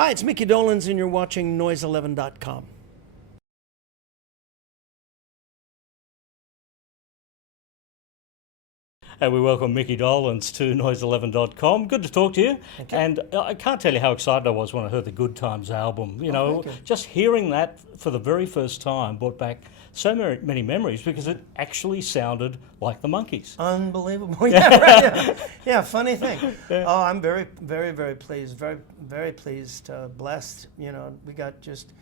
Hi, it's Micky Dolenz, and you're watching Noise11.com. And we welcome Micky Dolenz to Noise11.com. Good to talk to you. Thank you. And I can't tell you how excited I was when I heard the Good Times album. You know, thank you. just hearing that for the very first time brought back so many memories because it actually sounded like the Monkees. Unbelievable. Yeah, right. Yeah, funny thing. Oh, I'm very, very, very pleased. Very, very pleased. Blessed. You know, we got just,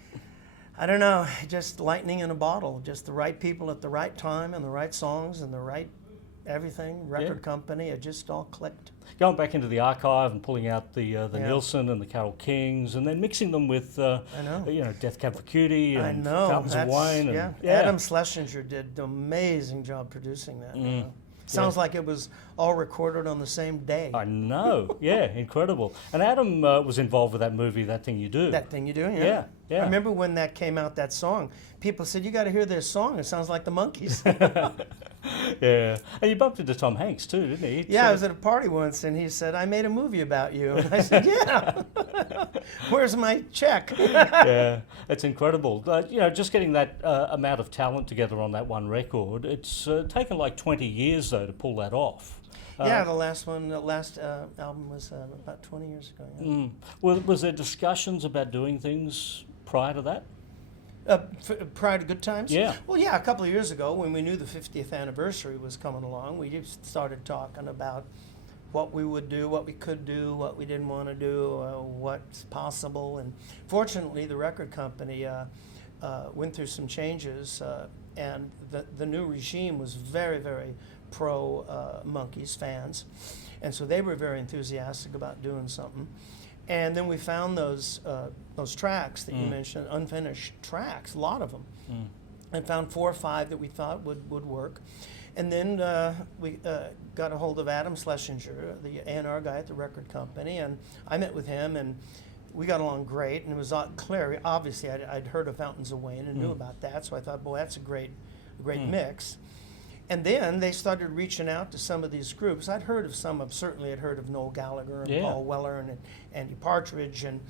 I don't know, just lightning in a bottle. Just the right people at the right time and the right songs and the right everything, record company, it just all clicked. Going back into the archive and pulling out the Nilsson and the Carole Kings and then mixing them with, Death Cab For Cutie and Fountains of Wayne. And, Adam Schlesinger did an amazing job producing that. You know? Sounds like it was all recorded on the same day. I know, yeah, incredible. And Adam was involved with that movie, That Thing You Do. That Thing You Do, Yeah. I remember when that came out, that song, people said, you got to hear this song, it sounds like the Monkees. Yeah, and you bumped into Tom Hanks too, didn't he? Yeah, I was at a party once and he said, I made a movie about you. And I said, yeah, where's my check? Yeah, it's incredible. Just getting that amount of talent together on that one record, it's taken like 20 years though to pull that off. Yeah, the last album was about 20 years ago. Yeah. Was there discussions about doing things prior to that? Prior to Good Times? Yeah. Well, yeah, a couple of years ago when we knew the 50th anniversary was coming along, we just started talking about what we would do, what we could do, what we didn't want to do, what's possible. And fortunately, the record company went through some changes, and the new regime was very, very pro Monkees fans. And so they were very enthusiastic about doing something. And then we found those tracks that you mentioned, unfinished tracks, a lot of them, and found 4 or 5 that we thought would work. And then we got a hold of Adam Schlesinger, the A&R guy at the record company, and I met with him, and we got along great. And it was clear, obviously, I'd heard of Fountains of Wayne and knew about that, so I thought, boy, that's a great mix. And then they started reaching out to some of these groups. I'd heard of some. I've certainly had heard of Noel Gallagher and Paul Weller and Andy Partridge. And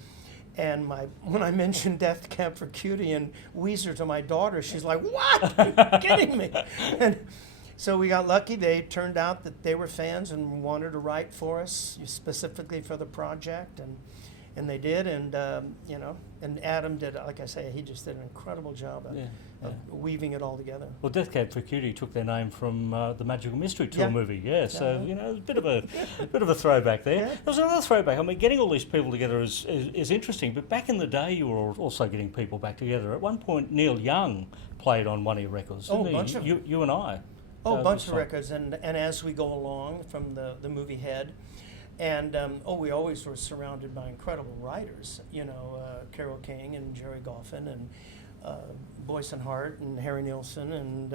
when I mentioned Death Cab For Cutie and Weezer to my daughter, she's like, "What? Are you kidding me?" And so we got lucky. They turned out that they were fans and wanted to write for us specifically for the project, and they did. And and Adam did, like I say, he just did an incredible job of weaving it all together. Well, Death Cab For Cutie took their name from the Magical Mystery Tour movie, so a bit of a throwback there. There was another throwback. I mean, getting all these people together is interesting, but back in the day, you were also getting people back together. At one point, Neil Young played on one of your records, didn't he? Bunch of you and I. A bunch of records, and as we go along from the movie Head. And we always were surrounded by incredible writers, Carole King and Jerry Goffin and Boyce and Hart and Harry Nilsson and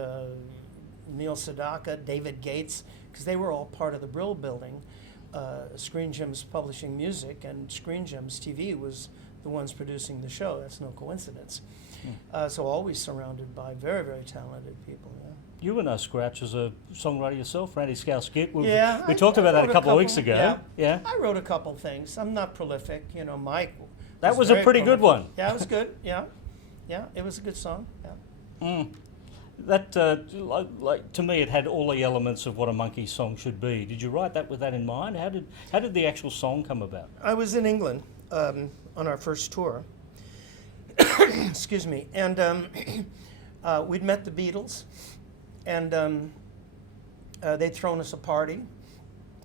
Neil Sedaka, David Gates, because they were all part of the Brill Building. Screen Gems Publishing Music and Screen Gems TV was the ones producing the show. That's no coincidence. So always surrounded by very, very talented people. Yeah. You were no scratch as a songwriter yourself, Randy Scouse-Gitt. We talked I about that a wrote couple of weeks ago. Yeah. I wrote a couple things. I'm not prolific. Mike. That was a pretty good one. Yeah, it was good. Yeah, it was a good song. Yeah. That, to me, it had all the elements of what a Monkees song should be. Did you write that with that in mind? How did the actual song come about? I was in England on our first tour. Excuse me, and we'd met the Beatles. And they'd thrown us a party,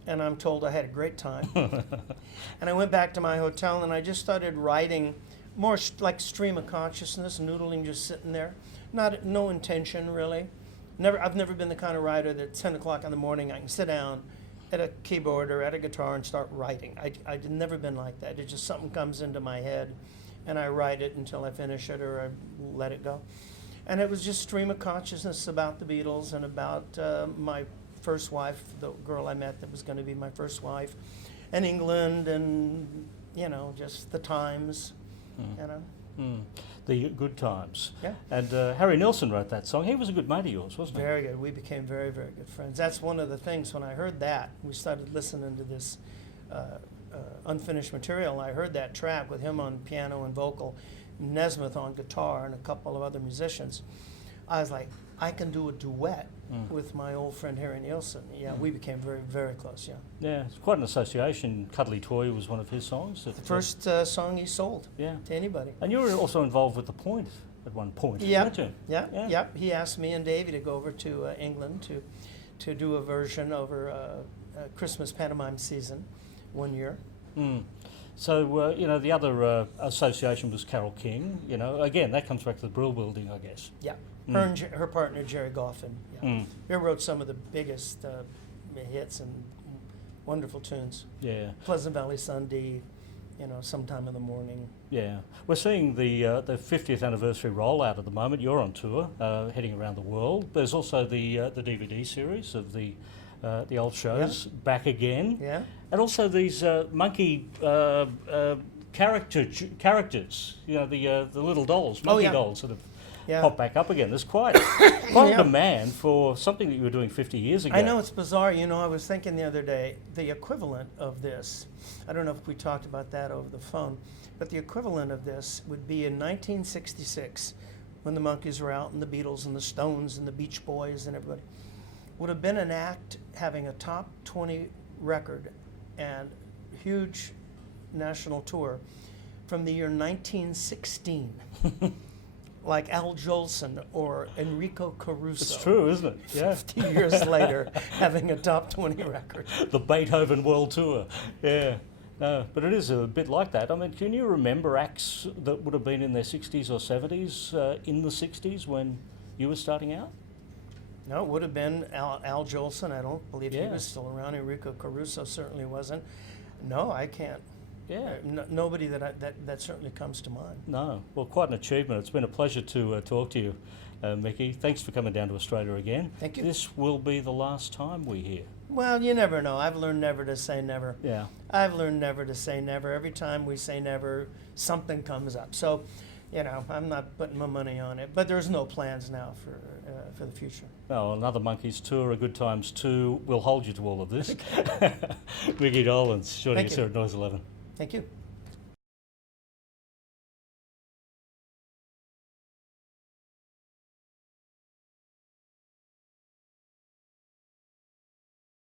and I'm told I had a great time. And I went back to my hotel, and I just started writing more like stream of consciousness, noodling, just sitting there. No intention, really. I've never been the kind of writer that 10 o'clock in the morning I can sit down at a keyboard or at a guitar and start writing. I've never been like that. It's just something comes into my head, and I write it until I finish it or I let it go. And it was just stream of consciousness about the Beatles and about my first wife, the girl I met that was going to be my first wife, and England, and just the times, The Good Times. Yeah. And Harry Nilsson wrote that song. He was a good mate of yours, wasn't he? Very good. We became very, very good friends. That's one of the things when I heard that, we started listening to this unfinished material. I heard that track with him on piano and vocal, Nesmith on guitar, and a couple of other musicians. I was like, I can do a duet with my old friend Harry Nilsson. Yeah, we became very, very close, yeah. Yeah, it's quite an association. Cuddly Toy was one of his songs. The first song he sold to anybody. And you were also involved with The Point at one point, weren't you? Yeah. He asked me and Davy to go over to England to do a version over Christmas pantomime season one year. So, the other association was Carole King. Again, that comes back to the Brill Building, I guess. Yeah. Her and her partner, Jerry Goffin. Yeah. They wrote some of the biggest hits and wonderful tunes. Yeah. Pleasant Valley Sunday, Sometime in the Morning. Yeah. We're seeing the 50th anniversary rollout at the moment. You're on tour, heading around the world. There's also the DVD series of the old shows back again. Yeah. And also these monkey characters, the little dolls, monkey dolls sort of pop back up again. There's quite a demand for something that you were doing 50 years ago. I know, it's bizarre. I was thinking the other day, the equivalent of this, I don't know if we talked about that over the phone, but the equivalent of this would be in 1966 when the Monkees were out and the Beatles and the Stones and the Beach Boys and everybody. Would have been an act having a top 20 record and huge national tour from the year 1916. Like Al Jolson or Enrico Caruso. It's true, isn't it? Yeah. 50 years later, having a top 20 record. The Beethoven World Tour. Yeah. No, but it is a bit like that. I mean, can you remember acts that would have been in their 60s or 70s in the 60s when you were starting out? No, it would have been Al Jolson. I don't believe he was still around. Enrico Caruso certainly wasn't. No, I can't. Yeah. Nobody that certainly comes to mind. No. Well, quite an achievement. It's been a pleasure to talk to you, Micky. Thanks for coming down to Australia again. Thank you. This will be the last time we hear. Well, you never know. I've learned never to say never. Yeah. I've learned never to say never. Every time we say never, something comes up. So, I'm not putting my money on it. But there's no plans now for the future. Oh, another Monkees tour, a Good Times 2. We'll hold you to all of this. Micky Dolenz joining us here at Noise 11. Thank you.